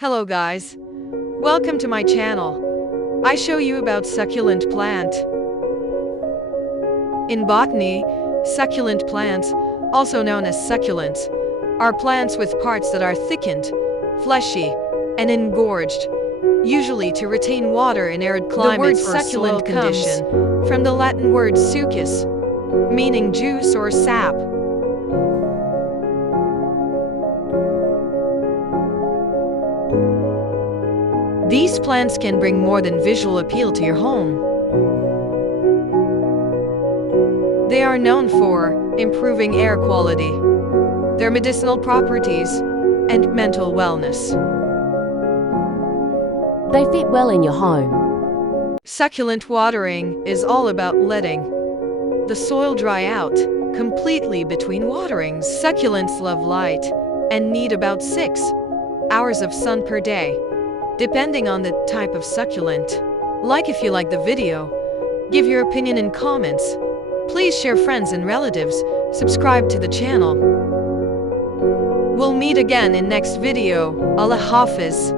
Hello guys, welcome to my channel. I show you about succulent plant. In botany, succulent plants, also known as succulents, are plants with parts that are thickened, fleshy, and engorged, usually to retain water in arid climates or soil condition, from the Latin word succus, meaning juice or sap. These plants can bring more than visual appeal to your home. They are known for improving air quality, their medicinal properties, and mental wellness. They fit well in your home. Succulent watering is all about letting the soil dry out completely between waterings. Succulents love light and need about 6 hours of sun per day, depending on the type of succulent. Like if you like the video, give your opinion in comments. Please share friends and relatives, subscribe to the channel. We'll meet again in next video. Allah Hafiz.